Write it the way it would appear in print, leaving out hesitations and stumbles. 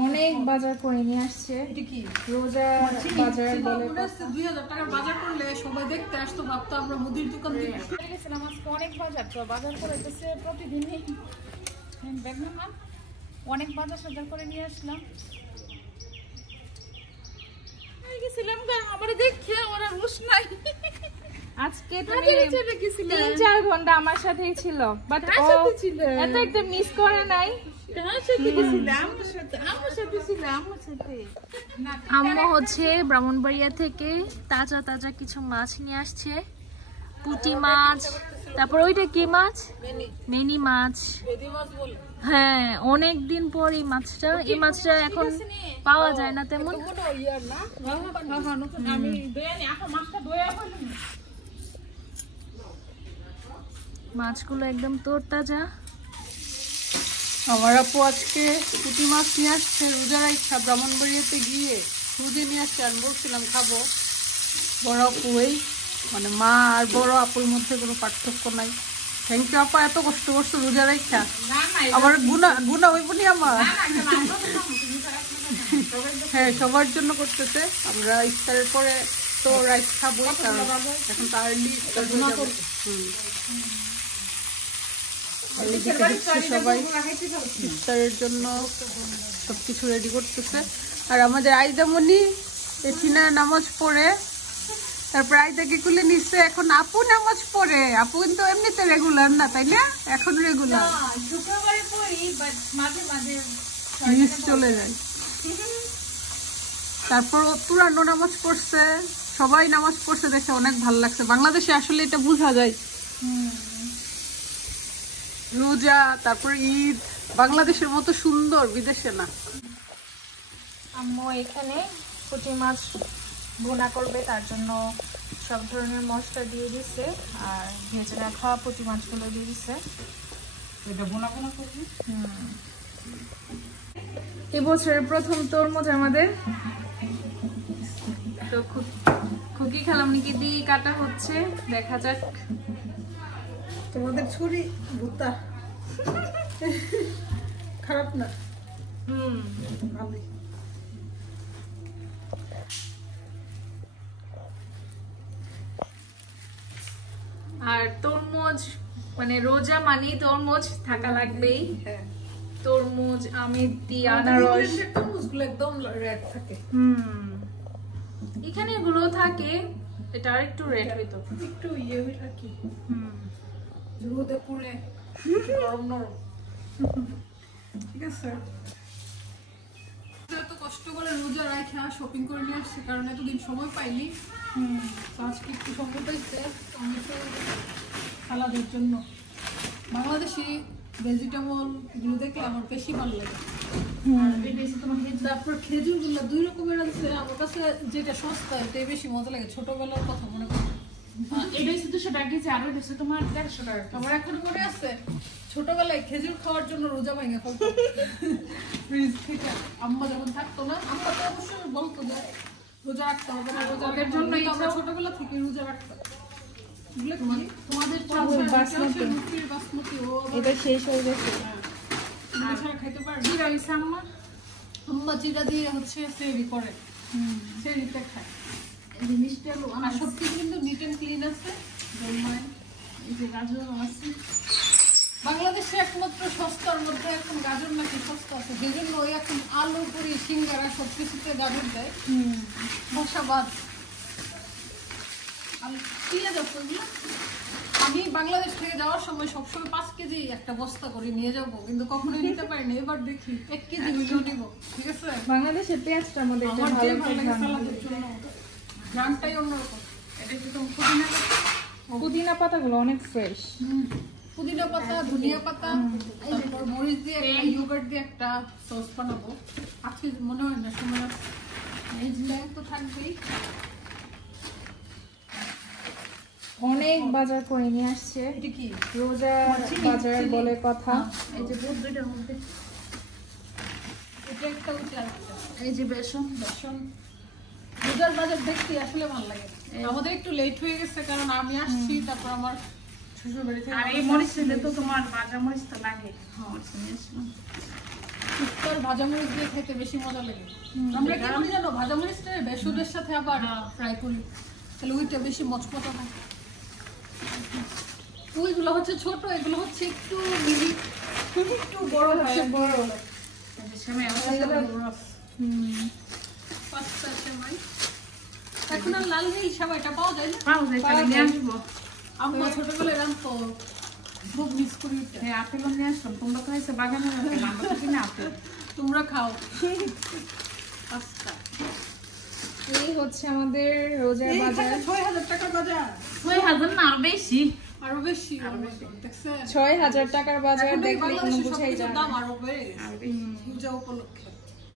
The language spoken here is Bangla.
অনেক বাজার করে নিয়ে আসছে। এটা কি রোজা বাজার বলে 2000 টাকার বাজার করলে সবাই দেখতে আসতো, ভাবতো আমরা মুদির দোকান থেকে গেছিলাম। আজকে অনেক বাজার বাজার করে দিচ্ছে প্রতিদিনই। দেখলাম না অনেক বাজার সাজার করে নিয়ে আসলাম। গেছিলাম আমার দেখে ওরা রুশ নাই। আজকে তুমি 3-4 ঘন্টা আমার সাথেই ছিল, বাট ও এত একটা মিস করে নাই। আম্মু হচ্ছে ব্রাহ্মণবাড়িয়া থেকে তাজা তাজা কিছু মাছ নিয়ে আসছে, পুঁটি মাছ, তারপর ওইটা কি মাছ, মেনি মাছ। হ্যাঁ, অনেকদিন পর এই মাছটা এখন পাওয়া যায় না তেমন। মাছগুলো একদম তরতাজা। আমার আপু আজকে পুঁটি মাছ নিয়ে আসছে রোজার ইচ্ছা, ব্রাহ্মণবাড়িয়াতে গিয়ে খুঁজে নিয়ে আসছে। আমি বলছিলাম খাবো। বড় আপু এই মানে মা আর বড় আপুর মধ্যে কোনো পার্থক্য নাই। থ্যাংক ইউ আপা, এত কষ্ট করছো রোজার ইচ্ছা। আমার গুনা হইবনি আমার। হ্যাঁ, সবার জন্য করতেছে। আমরা ইফতারের পরে তো রাইস খাবো, এখন তো আর্লি ইফতার হয়ে যাবে। সবাই ইফতারের জন্য সবকিছু রেডি করতেছে। আর আমাদের আইদামণি এটিনা নামাজ পড়ে, তারপর আইদাকে কুলে নিচ্ছে। এখন আপু নামাজ পড়ে। আপু কিন্তু এমনিতে রেগুলার না, তাই না? এখন রেগুলার মিস চলে যায়। তারপর পুরানো নামাজ পড়ছে, সবাই নামাজ পড়ছে দেখে অনেক ভালো লাগছে। বাংলাদেশে আসলে এটা বোঝা যায়, রোজা তারপর ঈদ বাংলাদেশের মতো সুন্দর বিদেশে না। আম্মু এখানে পুঁটি মাছ ভুনা করবে, তার জন্য সব ধরনের মশলা দিয়ে দিচ্ছে আর ভেজে রাখা পুঁটি মাছগুলো দিয়ে দিচ্ছে। এটা ভুনা ভুনা করবে। এবছরের প্রথম তরমুজ আমাদের। তো খুকি খালামনিকে দিয়ে কাটা হচ্ছে, দেখা যাক। তোমাদের ছুরি ভুতা খারাপ না? ভালোই। আর তরমুজ মানে রোজা মানেই তরমুজ থাকা লাগবেই। তরমুজ, আমেথি, আনারস, তরমুজগুলো একদম রেড থাকে। এখানে এগুলো থাকে, এটা আর একটু রেড হইতো, একটু ইয়ে হয়ে থাকে। রোদে পুড়ে গরম নরম। ঠিক আছে, এত কষ্ট করে রোজা রাখা শপিং করে নিয়ে আসছে, কারণ এতদিন সময় পাইনি। আজকে একটু সময় পাইছে সালাদের জন্য। বাংলাদেশি ভেজিটেবল গুলো দেখলে আমার বেশি ভালো লাগে। তারপর খেজুর গুলো 2 রকমের আছে। আমার কাছে যেটা সস্তা এটাই বেশি মজা লাগে। ছোটবেলার কথা মনে করি। এটা 200 টাকা কেজি, আর এটা তোমার 150 টাকা। আমার এখন মনে আছে ছোটবেলায় খেজুর খাওয়ার জন্য রোজা ভাঙা ফেলতো ফ্রিজ থেকে। আম্মা যখন থাকতো না, আম্মা তো অবশ্যই বলতো যে রোজা রাখতে হবে না, রোজার জন্য আমরা ছোটবেলা থেকে রোজা রাখতাম। তোমাদের বাসমতি এটা শেষ হয়ে গেছে। খাইতে পারে আম্মা জিরা দিয়ে হচ্ছে সেরি করে, সেরিতে খায়। জিনিসটা আর সবকিছু কিন্তু নিট এন্ড ক্লিন আছে। এই যে গাজর আছে বাংলাদেশে একমাত্র সস্তার মধ্যে, এখন গাজর নাকি সস্তা আছে, সেই জন্য ওই এখন আলু পুরি সিঙ্গারা সবকিছুতে গাজর দেয়। মশাবাদ আমি বাংলাদেশ থেকে যাওয়ার সময় সবসময় 5 কেজি একটা বস্তা করে নিয়ে যাবো, কিন্তু কখনোই নিতে পারিনি। এবার দেখি 1 কেজি হইলেও নিব। ঠিক আছে, বাংলাদেশের পেঁয়াজটা আমাদের আমার যে ভালো লাগে সালাদের জন্য, গ্রামটাই অন্যরকম। এটা একটু পুদিনা পাতাগুলো অনেক ফ্রেশ। পুদিনা পাতা, ধনিয়া পাতা, তারপর মরিচ দিয়ে একটা ইয়োগার্ট দিয়ে একটা সস বানাবো আজকে। মনে হয় না সময় এই জিনিস তো থাকবেই। অনেক বাজার করে নিয়ে আসছে। এটা কি রোজা বাজার বলে কথা। এই যে দুইটার মধ্যে এটা একটা উচার, এই যে বেসন রোজার বাজার দেখতে আসলে ভালো লাগে। আমাদের একটু লেট হয়ে গেছে, কারণ আমি আসছি, তারপর আমার শ্বশুর বাড়ি থেকে। আর এই মরিচ দিলে তো তোমার ভাজা মরিচ তো লাগে। শুক্তার ভাজামরিচ দিয়ে খেতে বেশি মজা লাগে। আমরা কি করি জানো, ভাজামরিচটা বেসনের সাথে আবার ফ্রাই করি, তাহলে ওইটা বেশি মচমচা হয়। ওইগুলো হচ্ছে ছোট, এগুলো হচ্ছে একটু মিহি, একটু বড় হয়, বড়। সেমাই পাঁচটা সেমাই এখন আর লাল নেই, সেমাইটা পাওয়া যায় না, আম্মা ছোটবেলায় রান্তো, খুব মিস করি। হ্যাঁ আপেল নিয়ে আসলাম, তোমরা তো হয়েছে বাগানে, তোমরা খাও। পাঁচটা এই হচ্ছে আমাদের রোজার বাজার। ৬,০০০ টাকার বাজার। ৬,০০০ না আরো বেশি, আরো বেশি, দেখছেন ৬,০০০ টাকার বাজার দেখলে কোনো বুঝাই যায় না। দাম আরো বেশি পূজা উপলক্ষে।